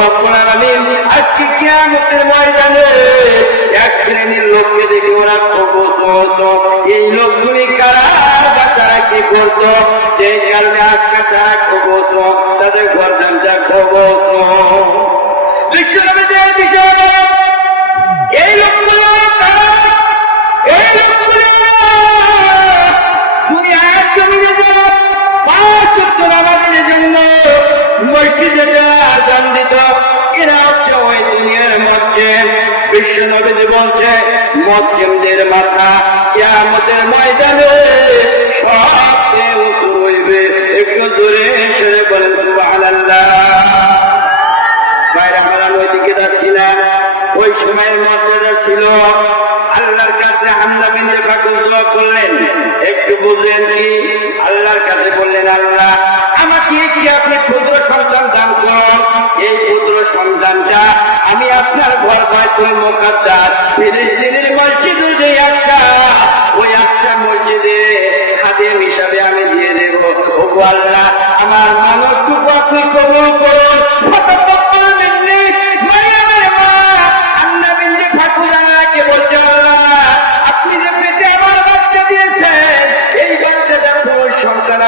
রব্বুল আলামিন আজকে কিয়ামতের ময়দানে এক শ্রেণীর লোককে দেখে ওরা খবস, এই লোকগুলি কারা বা তারা কি করতো, যে কারণে আজকে তারা খবস, তাদের গর্দানটা খবস। বিশ্বনবীদের বিষয় এই লোকগুলো তারা, এই লোকগুলো দুনিয়ার জমিনে যারা 5 ওয়াক্ত নামাজের জন্য মসজিদে আযান দিত, এরা হচ্ছে ওই দুনিয়ার মুসলিম। বিশ্বনবী বলছে মুসলিমদের মাথা কিয়ামতের ময়দানে সবচেয়ে উঁচু হইবে। একটু দূরে সরে বলেন সুবহানাল্লাহ। বাইরে আমরা ওইদিকে যাচ্ছি না। ওই সময়ের মর্যাদা ছিল, আল্লাহর কাছে হামজা বিন বাকর দোয়া করলেন, একটু বুঝলেন কি? আল্লাহর কাছে বললেন, আল্লাহ আমাকে কি আপনি পুত্র সন্তান দান করুন, এই পুত্র সন্তানটা আমি আপনার ঘর বাইতুল মুকাদ্দাস ফিলিস্তিনের মসজিদে যে আকসা, ওই আকসা মসজিদে খাদেম হিসাবে আমি দিয়ে দেব। ওগো আল্লাহ আমার মানবটুকু আপনি কবুল করুন।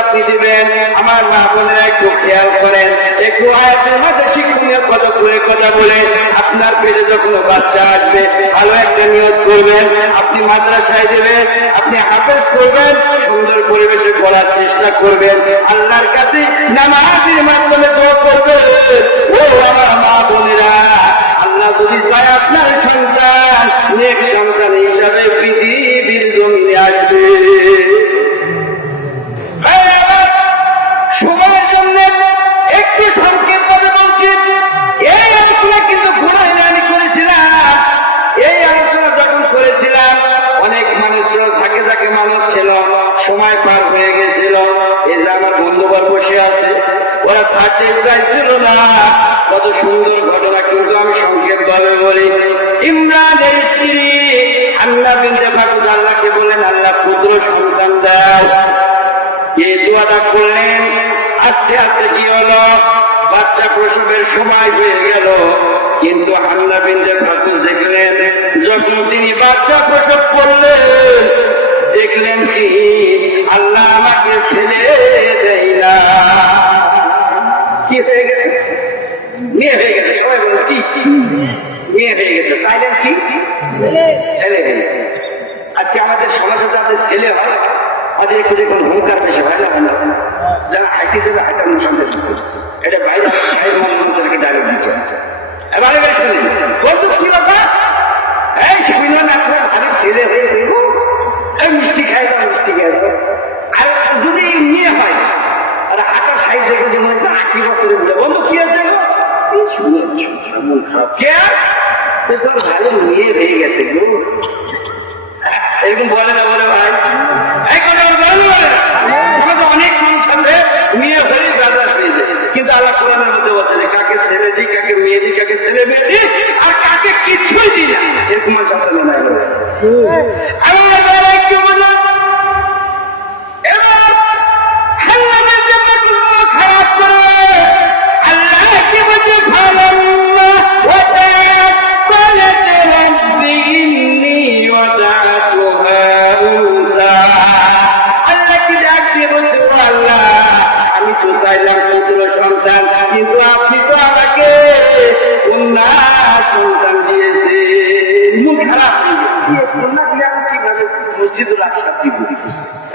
আপনি দিবেন। আমার মা বোনেরা একটু খেয়াল করেন, একটু আয়াতের মধ্যে শিক্ষণীয় কথা করে কথা বলে আপনার পেটে যখন বাচ্চা আসবে ভালো একটা নিয়ত করবেন, আপনি মাদ্রাসায় দেবেন, আপনি হাফেজ করবেন, সুন্দর পরিবেশে করার চেষ্টা করবেন, আল্লাহর কাছে নামাজের মাধ্যমে দোয়া করবেন। ও আমার মা বোনেরা, আল্লাহ যদি চায় আপনার সন্তান নেক সন্তান হিসাবে পৃথিবীর জমিনে আসবে। সময়ের জন্য একটু সংক্ষেপ ভাবে বলছি, এই আলোচনা কিন্তু ঘোরায় আমি করেছিলাম। এই আলোচনা যখন করেছিলাম অনেক মানুষ ছিল, থাকে থাকে মানুষ ছিল, সময় পার হয়ে গেছিল। এই যে আমার বন্ধুবার বসে আছে, ওরা ছাড়তে চাইছিল না। কত সুন্দর ঘটনা, কিন্তু আমি সংক্ষেপ ভাবে বলি। ইমরানের স্ত্রী হান্না বিনতে বাকর আল্লাহকে বলেন, আল্লাহ পুত্র সন্তান দাও। এই দোয়াটা করলেন। আস্তে আস্তে কি হলো, বাচ্চা প্রসবের সময় হয়ে গেল। কিন্তু হান্না বিনতে বাকর দেখলেন, যখন তিনি বাচ্চা প্রসব করলেন, দেখলেন কি আল্লাহ আমাকে ছেড়ে দেয় না। কি হয়ে গেছে? মেয়ে হয়ে গেছে। সবাই বলেন কি? মেয়ে হয়ে গেছে। সাইলেন্ট কি? ছেলে হয়ে গেছে। আজকে আমাদের সমাজে যাতে ছেলে হয়, আমাদের একটু দেখুন ভূমিকার বেশি হয় না, যারা হাইটি দেবে হাইটার অনুসন্ধান এটা বাইরে বাইরের মানুষকে ডায়লগ দিচ্ছে। এবারে বলতো কি ব্যাপার, এই শুনলাম আপনার ভারী ছেলে হয়েছে, এই মিষ্টি খাই না, মিষ্টি খাই না। আর যদি মেয়ে হয় আর হাঁটার সাইজ দেখে যে মনে হচ্ছে 80 বছরের বুঝে, বন্ধু কি আছে মন খারাপ, কে ভালো মেয়ে হয়ে গেছে গো, এরকম বলে না বলে ভাই, অনেক মানুষ আছে মেয়ে হয়ে বাজার পেয়ে যায়। কিন্তু আল্লাহ কোরআনের মধ্যে বলছে যে কাকে ছেলে দিই, কাকে মেয়ে দিই, কাকে ছেলে মেয়ে দিই, আর কাকে কিছুই দিই না, এরকম আছে না? একটু বললাম খারাপ করে আল্লাহকে বলছে ভালো সন্তান, কিন্তু আপনি তো আমাকে কন্যা সন্তান দিয়েছে। মন খারাপ হয়ে গেছে, কন্যা দিয়ে আমি কিভাবে মসজিদুল আকসা দিব?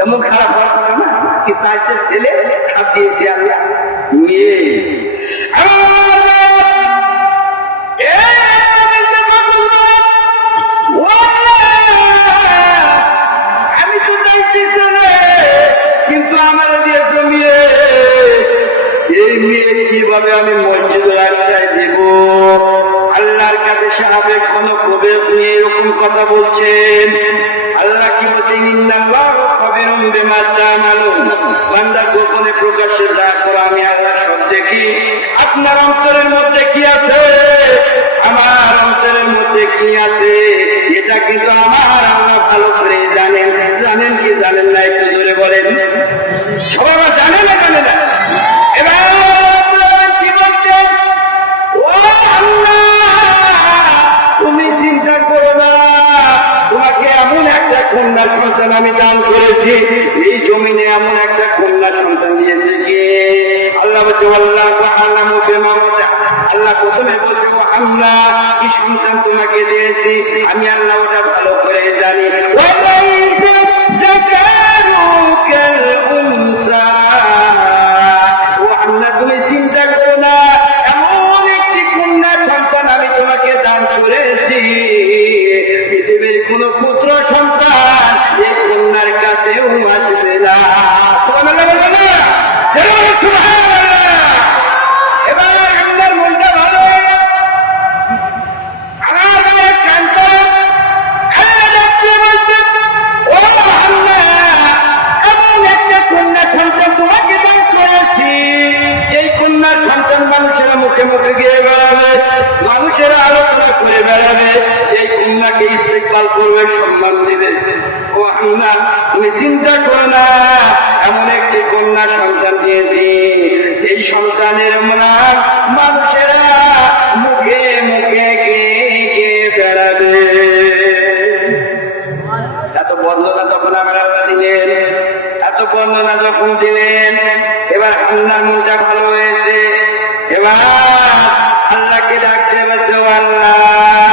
এমন খারাপ হওয়ার কথা না। কি চাইছে ছেলে, খাপ দিয়েছি আমি মেয়ে। আমি তো চাইছি ছেলে, কিন্তু আমার দিয়েছে মেয়ে। এই মেয়ে কিভাবে আমি মসজিদে আকসায় দেব? আল্লাহর কাছে সাহাবে কোন কবে নিয়ে এরকম কথা বলছেন? আল্লাহ কি বলছেন? ইন্নাল্লাহু খাবীরুম বিমা তা'মালুন। বান্দা গোপনে প্রকাশ্যে যা করে আমি আল্লাহ সব দেখি। আপনার অন্তরের মধ্যে কি আছে, আমার অন্তরের মধ্যে কি আছে, এটা কিন্তু আমার আল্লাহ ভালো করে জানেন। জানেন কি জানেন না? একটু জোরে বলেন। সবাই জানে না, জানে না? এবার কি বলছেন? ও কন্যা সন্তান আমি দান করেছি। এই জমিনে এমন একটা কন্যা সন্তান দিয়েছে কে? আল্লাহ বলছে আল্লাহু আ'লামু বিমা ওয়াদা। আল্লাহ প্রথমে বলছে আল্লাহ কি সন্তান তোমাকে দিয়েছি আমি আল্লাহ ওটা ভালো করে জানি। ওয়ালাইসা যাকারু কাল উনসা। ও আল্লাহ তুমি চিন্তা করো না, এমন একটি কন্যা সন্তান আমি তোমাকে দান করেছি, পৃথিবীর কোন পুত্র সন্তান এই কন্যার কাছেও আসবে না। সুবহানাল্লাহ বলবেন না? সুবহানাল্লাহ। এবার আল্লাহর মনটা ভালো হয়ে গেল। আমার গায়ে কান করো। আল্লাহ ডাকতে বলছেন, ও আল্লাহ এমন একটা কন্যা সন্তান তোমাকে দান করেছি, এই কন্যা সন্তান মানুষেরা মুখে মুখে গিয়ে বেড়াবে, মানুষেরা আলোচনা করে বেড়াবে, এই কন্যাকে ইস্তেকবাল করবে, সম্মান দিবে। ও আল্লাহ তুমি চিন্তা করো না, এমন একটি কন্যা সন্তান দিয়েছি, এই সন্তানের নাম মানুষেরা মুখে মুখে গিয়ে বেড়াবে। এত বর্ণনা তখন আমার আল্লাহ দিলেন, এত বর্ণনা যখন দিলেন, এবার আল্লাহর মনটা ভালো হয়েছে। এবার আল্লাহকে ডাকতে বলতে, আল্লাহ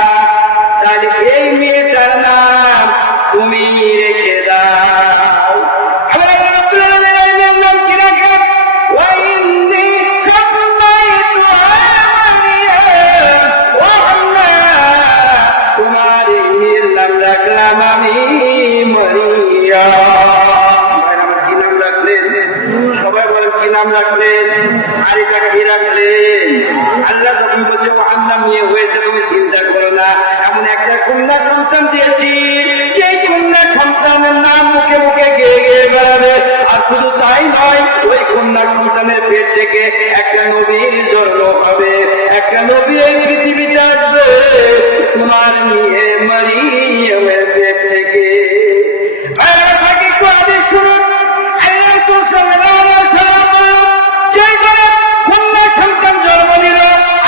তাহলে এই মেয়েটার নাম তুমি রেখে দাও। আবার আল্লাহ রাব্বুল আলামিনের নাম কি রাখেন? ওয়া ইন্নী সামাইতুহা মারিয়াম। ও আল্লাহ তোমার এই মেয়ের নাম রাখলাম আমি মারিয়াম। আমার কি নাম রাখলেন? সবাই বলেন কি নাম রাখলেন? আর এটা কি রাখলেন? আল্লাহ যখন বলছে ও আল্লাহ মেয়ে হয়েছে তুমি চিন্তা করো না, এমন একটা কন্যা সন্তান দিয়েছি, সেই কন্যা সন্তানের নাম মুখে মুখে গেয়ে গেয়ে বেড়াবে। আর শুধু তাই নয়, ওই কন্যা সন্তানের পেট থেকে একটা নবীর জন্ম হবে, একটা নবী এই পৃথিবীতে আসবে তোমার নিয়ে মারিয়ামের পেট থেকে। শুনুন, আল্লাহ রাসূল সাল্লাল্লাহু আলাইহি ওয়াসাল্লাম যে কন্যা সন্তান জন্ম দিল,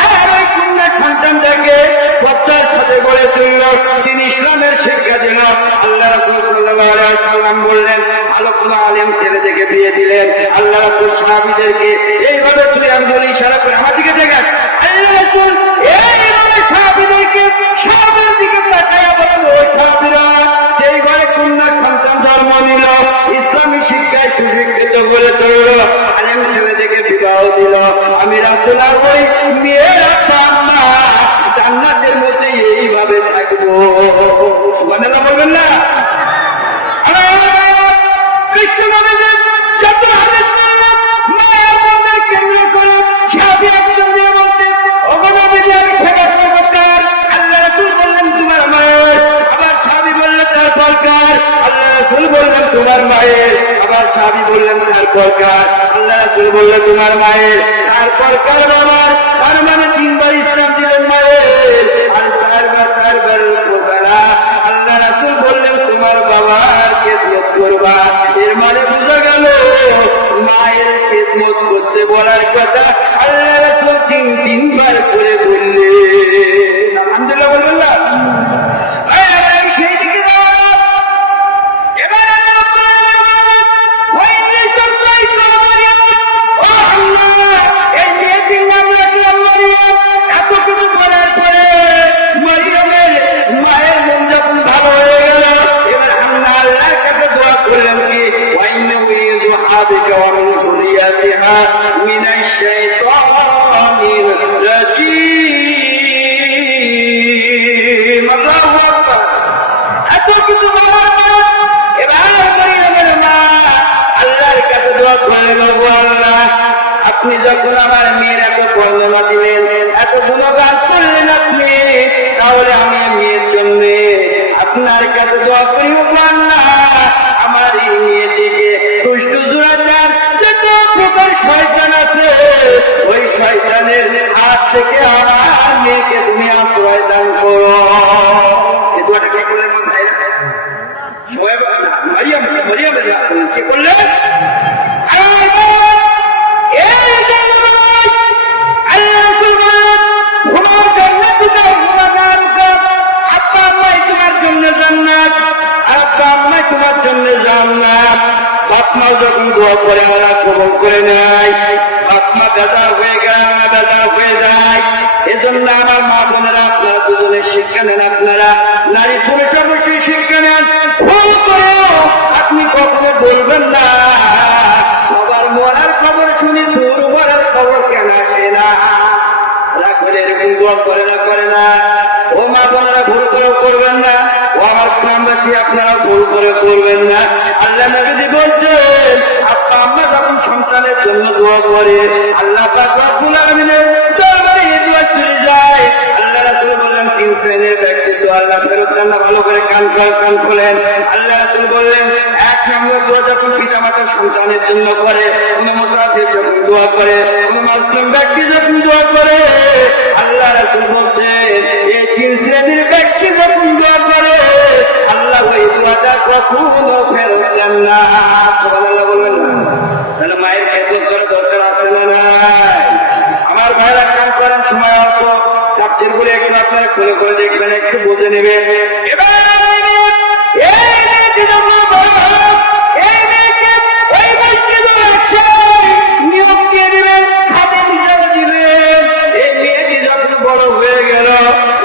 আর ওই কন্যা সন্তানটাকে পর্দার সাথে গড়ে তুলল, তিনি ইসলামের শিক্ষা দিল। আল্লাহ রাসূল সাল্লাল্লাহু আলাইহি ওয়াসাল্লাম বললেন, ভালো কোনো আলেম ছেলে থেকে বিয়ে দিলেন। আল্লাহ রাসূল সাহাবীদেরকে এইভাবে তুলে আঙ্গুল ইশারা করে আমার দিকে দেখেন, আল্লাহ রাসূল এইভাবে সাহাবীদেরকে সাহাবীর দিকে তাকায়া বলেন, ও সাহাবীরা যেই ঘরে কন্যা সন্তান জন্ম নিল, ইসলামী শিক্ষায় সুশিক্ষিত করে তুলল, আলেম ছেলে থেকে বিবাহ দিল, আমি রাসূল আর ওই মেয়ের আম্মা জান্নাতের মধ্যে এইভাবে থাকবো। সুবহানাল্লাহ বলবেন না? যত হাদিস মায়ের মনের কেন্দ্র করে সাহাবী একজন দিয়ে বলতেন, ওগো নবীজি আমি সেবা করতাম। আল্লাহ রাসূল বললেন তোমার মায়ের, আবার সাহাবী বললেন তার দরকার। আল্লাহ রাসূল বললেন তোমার মায়ের, আবার সাহাবী বললেন তার দরকার। আল্লাহ রাসূল বললেন তোমার মায়ের, তার দরকার বাবার। তার মানে তিনবার ইসলাম দিলেন মায়ের, আর চারবার প্রকারা। আল্লাহ রাসূল বললেন তোমার বাবার খেদমত করবা। এর মানে বোঝা গেল মায়ের খেদমত করতে বলার কথা আল্লাহ রাসূল তিনবার করে বললেন। আলহামদুলিল্লাহ বলবেন না? সেই দিকে এবার এই মেয়েটির নাম রাখলাম মারিয়াম। এত কিছু করার পরে মারিয়ামের মায়ের মন যখন ভালো হয়ে গেল, এবার আল্লাহর কাছে দোয়া করলেন কি ওয়াইন্নাহু ইযহাবিকা ওয়া মিন যুররিয়াতিহা মিনাশ শাইতানির রাজীম। আল্লাহু আকবার। এত কিছু বলার পর এবার মারিয়ামের মা আল্লাহর কাছে দোয়া করলেন, ও আল্লাহ আপনি যখন আমার মেয়ের এত বর্ণনা দিলেন, এত গুণগান করলেন আপনি, তাহলে আমি মেয়ের জন্য আপনার কাছে দোয়া করি, ও আল্লাহ আমার এই মেয়েটিকে দুষ্ট দুরাচার যত প্রকার শয়তান আছে, ওই শয়তানের হাত থেকে আমার মেয়েকে তুমি আশ্রয় দান করো। এই দোয়াটা কে করলেন ভাইরা? মারিয়াম কি করলেন? জান্নাত, আব্বা আম্মা তোমার জন্য জান্নাত, আব্বা আম্মা বাপমাও যখন দোয়া করে আল্লাহ কবুল করে নেয়, বাপমা বেজা হয়ে গেলে আমরা বেজা হয়ে যায়। এজন্য আমার মা বোনেরা আপনারা দুজনে শিক্ষা নেন, আপনারা নারী পুরুষ অবশ্যই শিক্ষা নেন। ভুল করো আপনি কখনো বলবেন না সবার মরার খবর শুনি তোর মরার খবর কেন আসে না। রাখলে এরকম দোয়া করে না, করে না। ও মা বোনেরা ভুল করে করবেন না, ও আমার গ্রামবাসী আপনারা ভুল করে করবেন না। আল্লাহ নবী বলছেন আপা আম্মা যখন সন্তানের জন্য দোয়া করে আল্লাহ পাক রব্বুল আলামিনের দরবারে এই দোয়া চলে যায়। আল্লাহ রাসূল বললেন তিন শ্রেণীর ব্যক্তি তো আল্লাহ ফেরত দেন না। ভালো করে কান খোলেন। আল্লাহ রাসূল বললেন এক নম্বর দোয়া যখন পিতামাতা সন্তানের জন্য করে, কোন মুসাফির যখন দোয়া করে, কোন মুসলিম ব্যক্তি যখন দোয়া করে, আল্লাহ রাসূল বলছেন এই তিন শ্রেণীর ব্যক্তি যখন দোয়া করে আল্লাহ ওই দোয়াটা কখনো ফেরত দেন না। সুবহানাল্লাহ বলবেন না? তাহলে মায়ের খেদমত করার দরকার আছে না নাই? আমার ভাইরা কাজ করার সময় অল্প তাফসীর বলে একটু আপনারা খুলে করে দেখবেন, একটু বুঝে নেবেন। এবার নিয়োগ দিয়ে দিবেন, হাতে হিসাব দিবেন। এই মেয়েটি যখন বড় হয়ে গেল,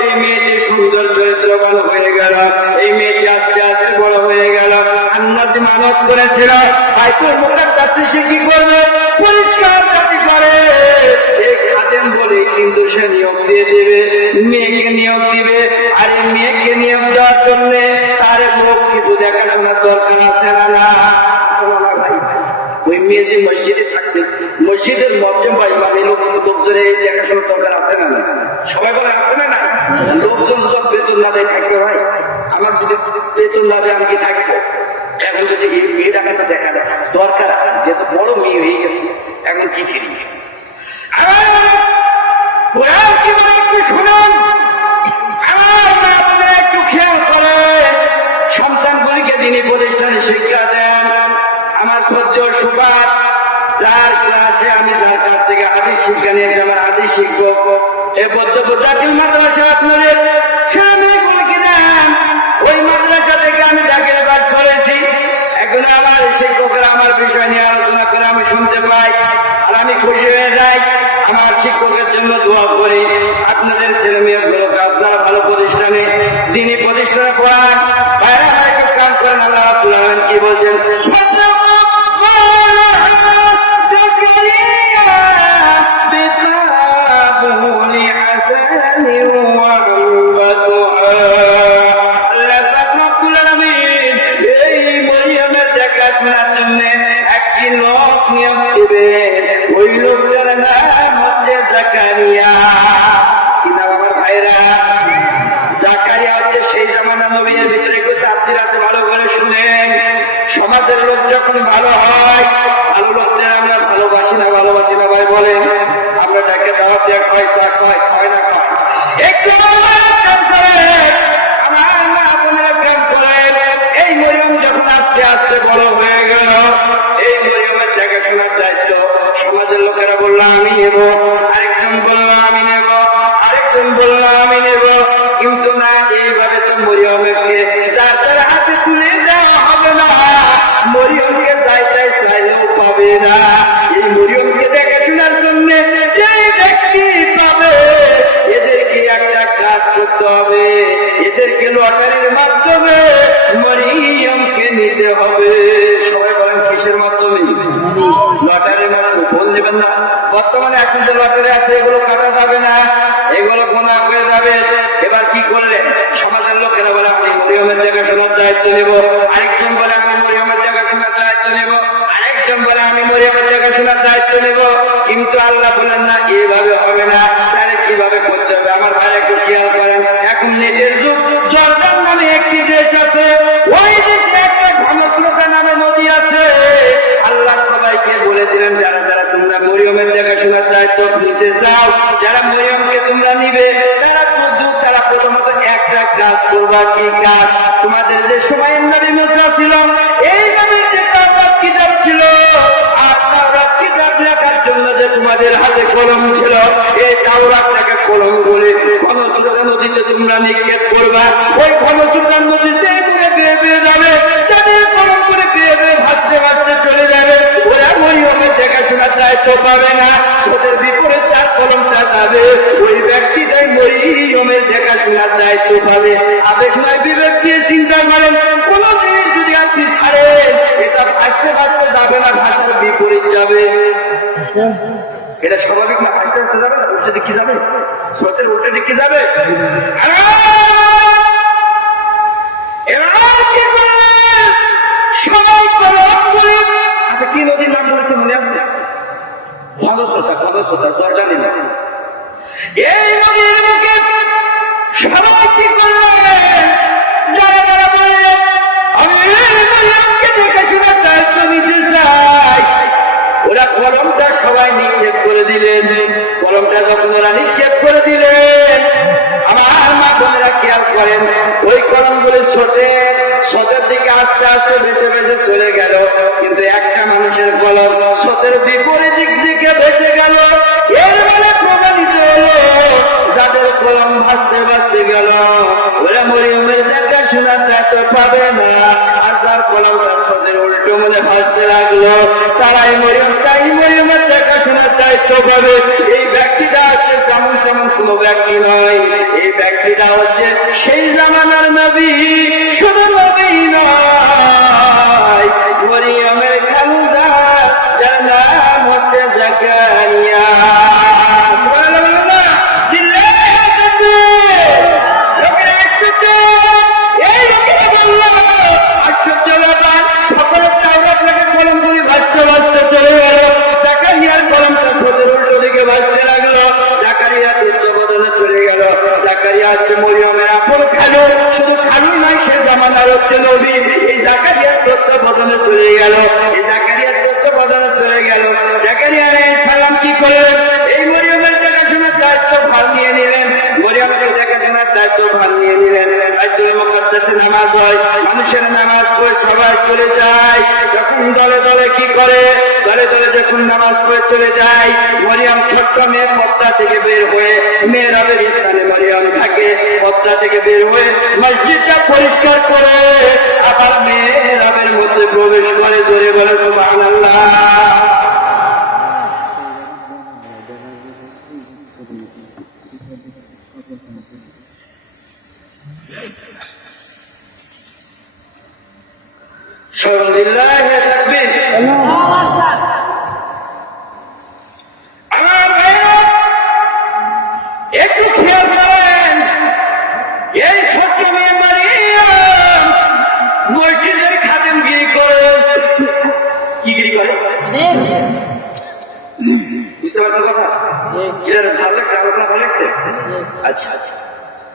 এই মেয়েটি সুন্দর চরিত্রবান হয়ে গেল, এই মেয়েটি আস্তে আস্তে বড় হয়ে গেল। আল্লাহ যে মানত করেছিল বাইতুল মুকাদ্দাসে সে কি করবে? পরিষ্কার জাতি করে এই খাদেম বলে কিন্তু সে নিয়োগ দিয়ে দেবে, মেয়েকে নিয়োগ দিবে। আর এই মেয়েকে নিয়োগ দেওয়ার জন্য তার লোক কিছু দেখাশোনার দরকার আছে না? ভাই ওই মেয়ে যে মসজিদে থাকবে, মসজিদের লজ্জন ভাই মানে লোকজনে এই দেখাশোনার দরকার আছে না? সবাই বলে আছে না? লোকজন যখন বেতন না দেয় থাকতে হয়, আমার যদি বেতন না দেয় আমি কি থাকবো? এখন বলছে এই মেয়েটাকে তো দেখা যায় দরকার আছে, যেহেতু বড় মেয়ে হয়ে গেছে এখন কি করি। একটু শুনুন, আমার একটু খেয়াল করে সন্তানগুলিকে দিনই প্রতিষ্ঠানে শিক্ষা দেন। আমার সহ্য সুপার যার ক্লাসে আমি যার কাছ থেকে হাদিস শিক্ষা নিয়ে আমার হাদিস শিক্ষক এই বক্তব্য জাতীয় মাদ্রাসা আপনাদের ছেলেমেয়েগুলিকে দেন। ওই মাদ্রাসা থেকে আমি জাকির বাদ করেছি। এখন আমার শিক্ষকেরা আমার বিষয় নিয়ে আলোচনা করে আমি শুনতে পাই আর আমি খুশি হয়ে যাই। আমার শিক্ষকের জন্য দোয়া করি আপনাদের ছেলে মেয়েগুলোকে আপনারা ভালো প্রতিষ্ঠানে দিনই প্রতিষ্ঠানে পড়ান। বাইরে একটু কাম করেন। আল্লাহ রাব্বুল আলামিন কি বলছেন? একটি লোক নিয়োগ দিবে, ওই লোকটার নাম হচ্ছে জাকারিয়া। কি নাম আমার ভাইরা? জাকারিয়া হচ্ছে সেই জামানা নবীর ভিতরে একটু তাফসীর আছে, ভালো করে শুনেন। সমাজের লোক যখন ভালো হয়, ভালো লোকদের আমরা ভালোবাসি না, ভালোবাসি না ভাই বলেন? আমরা তাকে দাওয়াত দিয়ে খাই, চা খাই, খাই না খাই? একটু কাম করে আমার মা বোনের কাম করে। এই মরিয়ম যখন আস্তে আস্তে বড় হয়ে গেল, এই মরিয়মের দেখাশোনার দায়িত্ব সমাজের লোকেরা বললো আমি নেব, আরেকজন বললো আমি নেব, আরেকজন বললো আমি নেব। কিন্তু না, এইভাবে তো মরিয়মকে যার যার হাতে তুলে দেওয়া হবে না। মরিয়মকে যাই তাই চাইলেও পাবে না। এই মরিয়মকে দেখাশোনার জন্য যেই ব্যক্তি পাবে এদেরকে একটা কাজ করতে হবে, এদেরকে লটারির মাধ্যমে মরিয়মকে নিতে হবে। সবাই বলেন কিসের মাধ্যমে? লটারির মাধ্যমে। ভুল নেবেন না, বর্তমানে এখন যে লটারি আছে এগুলো কাটা যাবে না, এগুলো গোনা হয়ে যাবে। এবার কি করলেন? সমাজের লোকেরা বলে আমি মরিয়মের দেখাশোনার দায়িত্ব নেব, আরেকজন বলে আমি মরিয়মের দেখাশোনার দায়িত্ব নেব, আরেকজন বলে আমি মরিয়মের দেখাশোনার দায়িত্ব নেব। কিন্তু আল্লাহ বলেন না, এইভাবে হবে না। তাহলে কিভাবে করতে হবে? আমার ভাই একটু খেয়াল করেন। এখন নেটের যুগ। জর্দান নামে একটি দেশ আছে, ওই দেশে একটা ঘনস্রোতা নামে নদী আছে। আল্লাহ সবাইকে বলে দিলেন যারা যারা তোমরা মরিয়মের দেখাশোনার দায়িত্ব নিতে চাও, যারা মরিয়মকে তোমরা নিবে, তারা প্রথমত একটা কাজ করবা। কি কাজ? তোমাদের যে সময় নবী মুসা ছিল, এই নবীর যে তাওরাত কিতাব ছিল, আর তাওরাত কিতাব লেখার জন্য যে তোমাদের হাতে কলম ছিল, এই তাওরাত লেখা কলম বলে ঘনস্রোতা নদীতে তোমরা নিক্ষেপ করবা। ওই ঘনস্রোতা নদীতে বেয়ে বেয়ে যাবে, যাদের কলম করে বেয়ে বেয়ে ভাসতে ভাসতে চলে দেখাশোনার দায়িত্ব পাবে না, সুদের বিপরীত তার কলমটা যাবে, ওই ব্যক্তিটাই মরিয়মের দেখাশোনার দায়িত্ব পাবে। আবেগ নয় বিবেক দিয়ে চিন্তা করেন, কোন জিনিস যদি আপনি ছাড়েন এটা ভাসতে ভাসতে যাবে না, ভাষার বিপরীত যাবে। এটা স্বাভাবিক না? ভাসতে ভাসতে যাবে না, উল্টে দিকে যাবে, স্রোতের উল্টে দিকে যাবে। আচ্ছা, কি নদীর নাম বলেছে মনে আছে? খরস্রোতা, খরস্রোতা, জর্ডানের নদী। এই নদীর মুখে সবাই কি করলেন? যারা যারা বললেন আমি মরিয়মকে দেখাশোনার দায়িত্ব নিতে চাই, ওরা কলমটা সবাই নিক্ষেপ করে দিলেন। কলমটা যখন ওরা নিক্ষেপ করে দিলেন, আমার মা বোনেরা খেয়াল করেন, ওই কলমগুলো স্রোতের দিকে আস্তে আস্তে ভেসে ভেসে চলে গেল, কিন্তু একটা মানুষের কলম স্রোতের বিপরীত দিক দিকে ভেসে গেল। এর মানে প্রমাণিত হলো যাদের কলম ভাসতে ভাসতে গেল ওরা মরিয়মের দেখাশোনার দায়িত্ব পাবে না, আর যার কলমটা স্রোতের উল্টো মনে ভাসতে লাগলো তারাই মরিয়মের দেখাশোনার দায়িত্ব পাবে। এই ব্যক্তিটা হচ্ছে তেমন তেমন কোন ব্যক্তি নয়, এই ব্যক্তিটা হচ্ছে সেই জামানার নবী, শুধু নবী নয়, মরিয়মের খালুদার, যার নাম হচ্ছে জাকারিয়া। শুধু খালু নয়, সে জামানার হচ্ছে নবী। এই জাকারিয়ার তত্ত্বাবধানে চলে গেল, এই জাকারিয়ার তত্ত্বাবধানে চলে গেল। জাকারিয়া আলাইহিস সালাম কি করলেন? এই মরিয়মের দেখাশোনার দায়িত্ব ভার নিয়ে নিলেন, মরিয়মকে দেখাশোনার দায়িত্ব ভার নিয়ে নিলেন। বাইতুল মুকাদ্দাসে নামাজ হয়, মানুষের নামাজ পড়ে সবাই চলে যায়, যখন দলে দলে কি করে, দলে দলে যখন নামাজ পড়ে চলে যায়, মরিয়ম ছোট্ট মেয়ে পর্দা থেকে বের হয়ে, মেহরাবের স্থানে মরিয়ম থাকে, পর্দা থেকে বের হয়ে মসজিদটা পরিষ্কার করে আবার মেহরাবের মধ্যে প্রবেশ করে, জোরে বলে সুবহানাল্লাহ। একটু খেয়াল করেন, এই ছোট্ট মেয়ে মারিয়াম মসজিদের খাদেমগিরি করে। কি গিরি করে? বুঝতে পারছেন কথা? ভালো লাগছে, আলোচনা ভালো লাগছে? আচ্ছা আচ্ছা,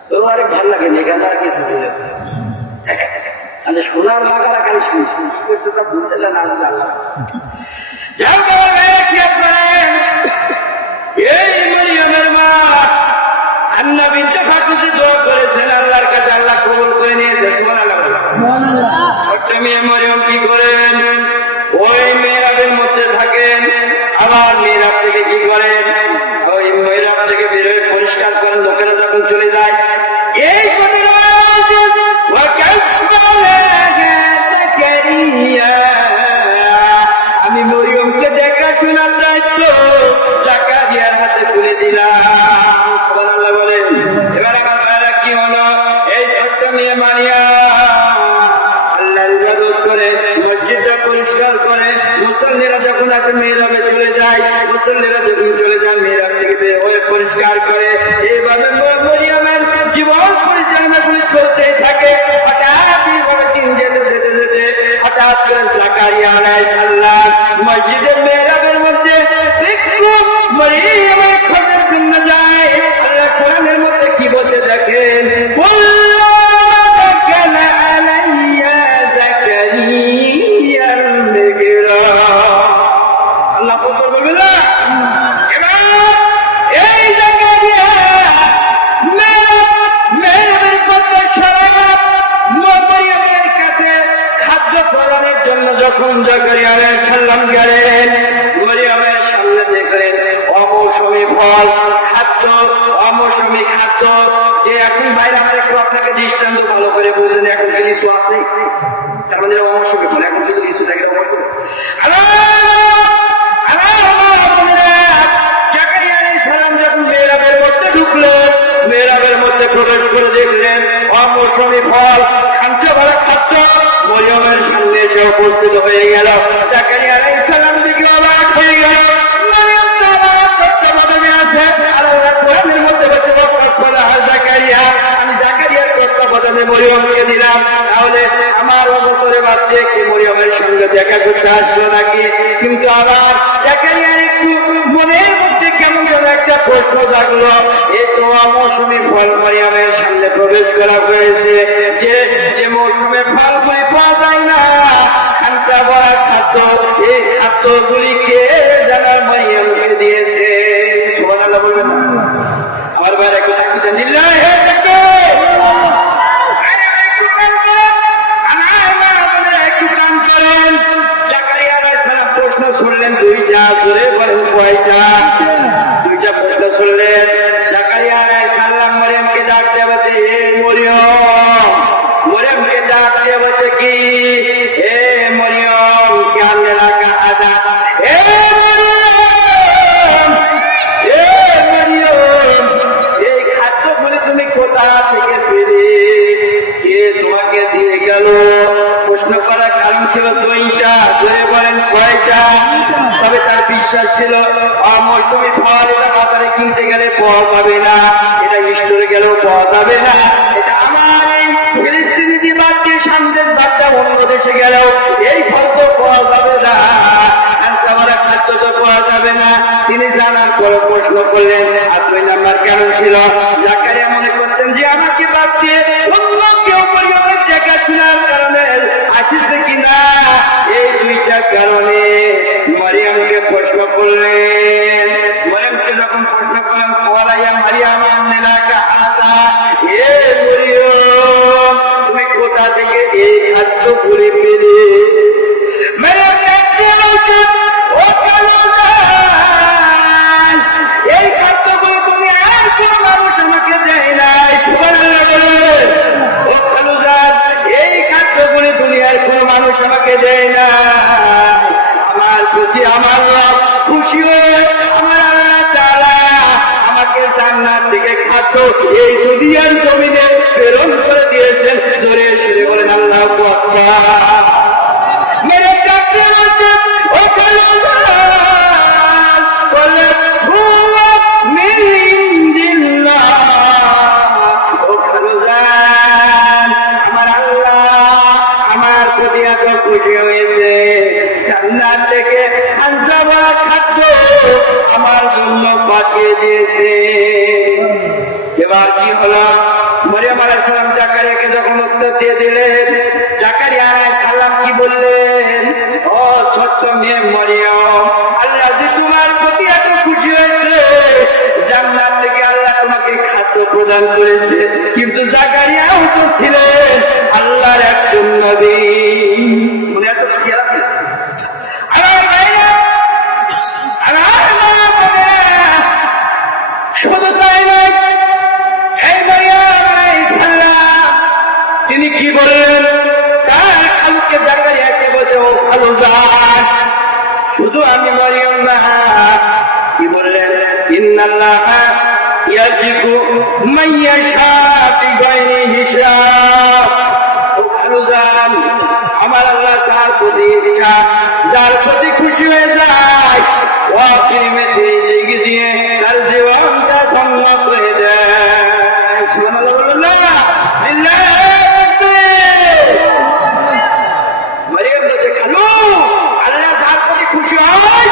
তো অনেক ভালো লাগে, এখানে আর কিছু শোনার মাগারা কাল শুনছি তা বুঝতে না। এই মরিয়মের মা আন্না বিনতে ফাতিমা দোয়া করেছেন আল্লাহর কাছে, আল্লাহ কবুল করে নিয়েছে। সুবহানাল্লাহ। ছোট্ট মেয়ে মরিয়ম কি করেন? ওই মেহরাবের মধ্যে থাকেন, আবার মেহরাব থেকে কি করেন? ওই মেহরাব থেকে বের হয়ে পরিষ্কার করেন, লোকেরা যখন চলে যায়। এই আমি মরিয়মকে দেখাশোনার দায়িত্ব জাকারিয়ার হাতে তুলে দিলাম। সুবহানাল্লাহ বলেন। এবার আমার ভাইরা কি হলো? এই ছোট্ট মেয়ে মারিয়াম আল্লাহর ইবাদত করে, মসজিদটা পরিষ্কার করে, মুসল্লিরা যখন আসে মেহরাবে চলে যায়, মুসল্লিরা যখন চলে যায় মেহরাব থেকে বের হয়ে পরিষ্কার করে। এইভাবে মরিয়মের জীবন পরিচালনা করে চলতেই থাকে। হঠাৎ এইভাবে দিন যেতে যেতে যেতে হঠাৎ করে জাকারিয়া আলাইহিস সালাম মসজিদের মেহরাবের মধ্যে একটু মরিয়মের খোঁজের জন্য যায়। আল্লাহ কোরআনের মধ্যে কি বলতে দেখেন? আল্লাহ বলবে না এবার এই জাকারিয়া মেহরাবের মধ্যে মরিয়মের কাছে খাদ্য প্রদানের জন্য যখন জাকারিয়া আলাইহিস সালাম গেলেন, মরিয়মের সামনে দেখলেন অমৌসুমী ফল, খাদ্য, অমৌসুমী খাদ্য। যে এখন বাইরে আমার একটু আপনাকে দৃষ্টান্ত ভালো করে বললেন, এখন কি লিচু আছে? তার মানে অমৌসুমী ফল, এখন কিন্তু লিচু দেখে প্রবেশ করে দেখলেন অমৌসুমী ফল খাঞ্চা ভরা খাদ্য মরিয়মের সামনে এসে উপস্থিত হয়ে গেল। জাকারিয়া আলাইহিস সালাম দিকে অবাক হয়ে গেল। মরিয়ম তো অবাক করতে বদলে আছে, আর ওরা কোরআনের মধ্যে বলছে জাকারিয়া, আমি জাকারিয়ার তত্ত্বাবধানে মরিয়মকে দিলাম, তাহলে আমার অবসরে বাদ দিয়ে কি মরিয়মের সঙ্গে দেখা করতে আসলো নাকি? কিন্তু আবার জাকারিয়ার একটু মনের মধ্যে কেমন যেন একটা প্রশ্ন জাগলো। এই তো মৌসুমী ফল মরিয়মের সামনে প্রবেশ করা হয়েছে, যে যে মৌসুমে ফলগুলি পাওয়া যায় না, খানটা ভরা খাদ্য, এই খাদ্যগুলিকে যারা মরিয়মকে দিয়েছে। সুবহানাল্লাহ বলবেন না? আমার বাইরে একটু ডাকিতে নিল্লাহ প্রশ্ন শুনলেন দুইটা, জোরে বলেন কয়টা? দুইটা প্রশ্ন শুনলেন। জাকারিয়া আলাইহিস সালাম মরিয়মকে ডাকতে বলছে, হে মরিয়ম, মরিয়মকে ডাকতে বলছে কি, হে মরিয়ম কেমনে রাখা আদা, হে মরিয়ম, হে মরিয়ম, এই খাদ্যগুলি তুমি কোথা থেকে পেলে, কে তোমাকে দিয়ে গেল? প্রশ্ন করার কারণ ছিল দুইটা, জোরে বলেন কয়টা? তবে তার বিশ্বাস ছিল অমৌসুমী ফল এটা বাজারে কিনতে গেলে পাওয়া যাবে না, এটা স্টোরে গেলেও পাওয়া যাবে না, এটা আমার এই ফিলিস্তিনি বাদ দিয়ে সামনের বাচ্চা অন্য দেশে গেলেও এই ফল তো পাওয়া যাবে না, আমার খাদ্য তো পাওয়া যাবে না। তিনি জানার পরে প্রশ্ন করলেন, আর 2 নাম্বার কারণ ছিল জাকারিয়া মনে করছেন যে আমাকে বাদ দিয়ে অন্য কেউ পরিবারের দেখাশোনার কারণে আসিছে কিনা। এই দুইটা কারণে মরিয়মকে প্রশ্ন করলেন। মরিয়মকে যখন প্রশ্ন করলেন, ওয়ালাইয়া মারিয়াম আন্নাকা আতা, হে মরিয়ম তুমি কোথা থেকে এই খাদ্যগুলি পেলে? মরিয়ম দেখতে বলছেন, ও খালুজান, এই খাদ্যগুলো তুমি আর কোন মানুষ আমাকে দেয় নাই। সুবহানাল্লাহ বলেন। ও খালুজান, এই খাদ্যগুলি দুনিয়ার কোন মানুষ আমাকে দেয় না। আমার প্রতি আমার রব খুশি হয়ে আমার আল্লাহ তাআলা আমাকে জান্নাত থেকে খাদ্য এই দুনিয়ার জমিনে প্রেরণ করে দিয়েছেন। জোরে সুরে বলেন আল্লাহু আকবার। মেরে ডাকতে বলছেন, ও খালুজান, বলেন হুয়া মিন ইনদিল্লাহ, ও খালুজান আমার আল্লাহ আমার প্রতি এত খুশি হয়েছে, জান্নাত থেকে খানসা ভরা খাদ্য আমার জন্য পাঠিয়ে দিয়েছে। এবার কি হলো? মরিয়ম আলাইহিস সালাম জাকারিয়াকে যখন উত্তর দিয়ে দিলেন, জাকারিয়া আলাইহিস সালাম কি বললেন? ও ছোট্ট মেয়ে মরিয়ম, আল্লাহ যে তোমার প্রতি এত খুশি হয়েছে, জান্নাত থেকে আল্লাহ তোমাকে খাদ্য প্রদান করেছে, কিন্তু জাকারিয়াও তো ছিলেন আল্লাহর একজন নবী। মনে আছে? খেয়াল আছে? শুধু তাই নয়, এই মরিয়ম আলাইহিস সালাম তিনি কি বললেন? তার খালুকে জাকারিয়াকে বলছে, ও খালুজান, শুধু আমি মরিয়ম না, কি বললেন? ইন্নাল্লাহা ইয়ারযুকু মান ইয়াশা বিগাইরি হিসাব। ও খালুজান, আমার আল্লাহ তার প্রতি ইচ্ছা, যার প্রতি খুশি হয়ে যায়, ও প্রেমে তিনি দিয়ে তার জীবনটা ধন্য করে দেয়। সুবহানাল্লাহ বললেন না? মরিয়ম বলছে, খালু, আল্লাহ যার প্রতি খুশি হয়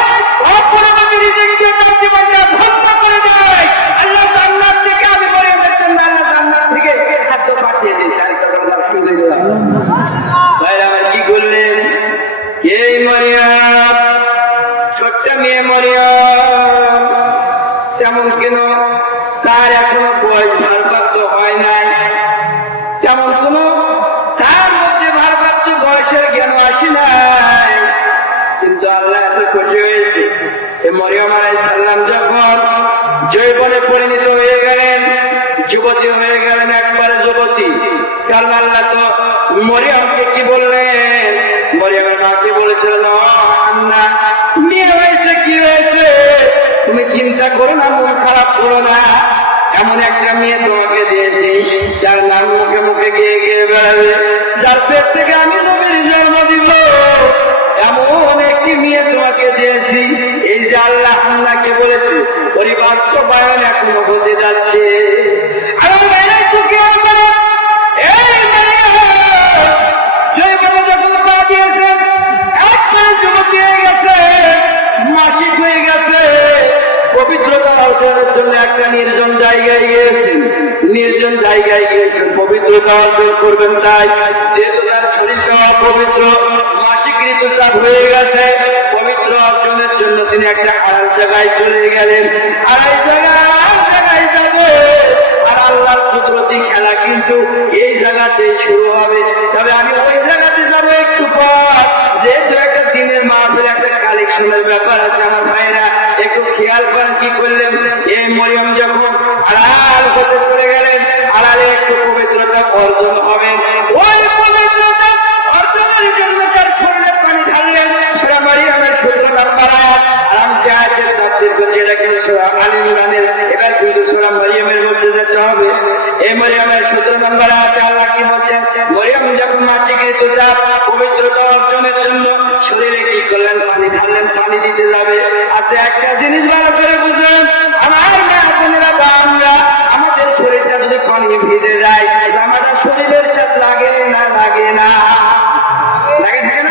অপরবর্তী রিজিককে তার জীবনটা ধন্য করে দেয়। আল্লাহ জান্নাত থেকে, আমি মরিয়ম দেখছেন না, আল্লাহ জান্নাত থেকে খাদ্য পাঠিয়ে দেয়। ভাই আমার কি করলেন? এই মরিয়ম, ছোট্ট মেয়ে মরিয়ম, তেমন কেন তার এখনো বয়স ভারপ্রাপ্ত হয় নাই, তেমন কোন তার মধ্যে ভারপ্রাপ্ত বয়সের জ্ঞান আসে নাই, কিন্তু আল্লাহ এত খুশি হয়েছে। মরিয়ম আলাইহিস সালাম যখন যৌবনে পরিণত হয়ে গেলেন, যুবতী হয়ে গেলেন, একবারে যুবতী, কারণ আল্লাহ তো মরিয়মকে কি বললেন? মরিয়মের মা কি বলেছিলেন? না, মেয়ে হয়েছে, কি হয়েছে, তুমি চিন্তা করো না, মন খারাপ করো না, এমন একটা মেয়ে তোমাকে দিয়েছি যার নাম মুখে মুখে গিয়ে গিয়ে বেড়াবে, যার পেট থেকে আমি নবীর জন্ম দিব, এমন একটি মেয়ে তোমাকে দিয়েছি। এই যে আল্লাহ আল্লাহকে বলেছে ওই বাস্তবায়ন এখনো হতে যাচ্ছে। আমার মেয়েরা চোখে যখন পা দিয়েছে একবারে যুবক হয়ে গেছে, মাসিক হয়ে গেছে, পবিত্রতা অর্জনের জন্য একটা নির্জন জায়গায় গিয়েছেন, নির্জন জায়গায় গিয়েছেন পবিত্রতা অর্জন করবেন। তাই যেহেতু তার শরীরটা অপবিত্র, মাসিক ঋতুস্রাব হয়ে গেছে, পবিত্র অর্জনের জন্য তিনি একটা আড়াল জায়গায় চলে গেলেন। আড়াই জায়গায় যাবে, আর আল্লাহর কুদরতি খেলা কিন্তু এই জায়গাতেই শুরু হবে। তবে আমি ওই জায়গাতে যাবো একটু পর, যেহেতু একটা দিনের মাহফিল, একটা কালেকশনের ব্যাপার আছে। আমার ভাইরা একটু খেয়াল করেন কি করলেন। এই মরিয়ম যখন আড়াল হতে চলে গেলেন, আড়ালে একটু পবিত্রতা অর্জন হবে। ওই পবিত্রতা অর্জনের জন্য তার শরীরে পানি ঢাললেন। সূরা মারিয়ামের 17 নম্বর আয়াত। আর আমি যে আয়াতের তাফসীর করছি এটা কিন্তু সূরা আলী ইমরানের, এবার কিন্তু সূরা মারিয়ামের মধ্যে যেতে হবে। এই মরিয়মের 17 নম্বর আয়াতে আল্লাহ কি বলছেন, মরিয়ম যখন মাসিক ঋতুস্রাব পবিত্রতা অর্জনের জন্য শরীরে কি করলেন, পানি ঢাললেন, পানি দিতে যাবে। আচ্ছা একটা জিনিস ভালো করে বুঝুন, আমার মা বোনেরা বা আমরা, আমাদের শরীরটা যদি পানি ভিজে যায়, আমাদের শরীরের সাথে লাগে না লাগে না লাগে থাকে না?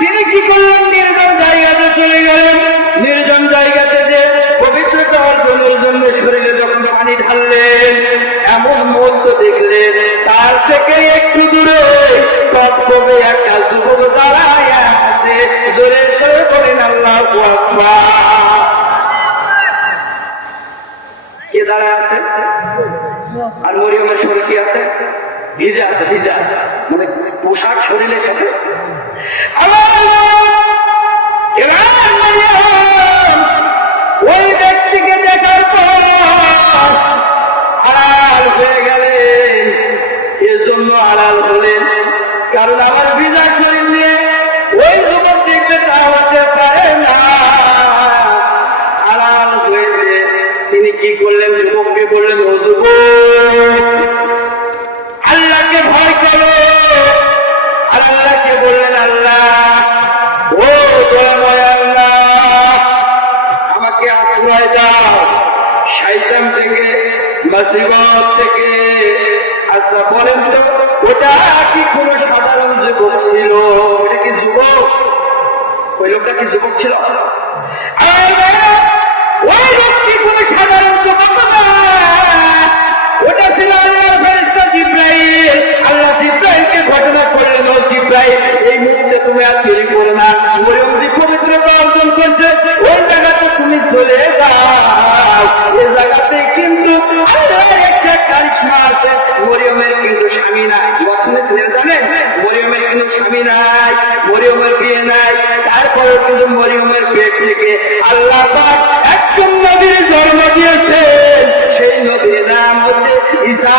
তিনি কি করলেন, নির্জন জায়গাতে চলে গেলেন। নির্জন জায়গাতে যে পবিত্রতা অর্জনের জন্য শরীরে যখন পানি ঢাললেন, এমন মুহূর্ত দেখলেন তার থেকে একটু দূরে কবে একটা যুবক দাঁড়ায় আছে। জোরে সরে করেন আল্লাহু আকবার। কে দাঁড়ায় আছে? আর মরিয়মের শরীর কি আছে? ভিজে আছে, ভিজে আছে, মানে পোশাক শরীরের সাথে। ওই ব্যক্তিকে দেখার পর আড়াল হয়ে গেলেন। এজন্য আড়াল হলেন কারণ আমার ভিজা শরীর নিয়ে ওই যুবক দেখতে হতে পারে না। আড়াল হয়ে তিনি কি করলেন, যুবককে বললেন, ও যুবক, আল্লাহকে ভয় করো। আর আল্লাহকে বললেন, আল্লাহ, ও দয়াময় আল্লাহ, আমাকে আশ্রয় দাও শয়তান থেকে, মুসিবত থেকে। আচ্ছা বলেন তো, ওটা কি কোন সাধারণ যুবক ছিল? ওটা কি যুবক? ওই লোকটা কি যুবক ছিল? ওই ব্যক্তি কোন সাধারণ যুবক না, ওটা ছিল আল্লাহর ফেরেশতা জিবরাইল। আল্লাহ জিবরাইলকে ঘটনা করলেন, ও জিবরাইল, এই মুহূর্তে তুমি আর দেরি করো না, মরিয়ম যে পবিত্রতা অর্জন করছে ওই জায়গাতে তুমি চলে যাও। এই জায়গাতে কিন্তু আল্লাহর একটা কারিশমা আছে। মরিয়মের কিন্তু স্বামী নাই, শুনেছিলেন জানেন? মরিয়মের কিন্তু স্বামী নাই, মরিয়মের বিয়ে নাই। তারপরেও কিন্তু মরিয়মের পেট থেকে আল্লাহ পাক একজন নবীর জন্ম দিয়েছে। সেই নবীর নাম হচ্ছে ঈসা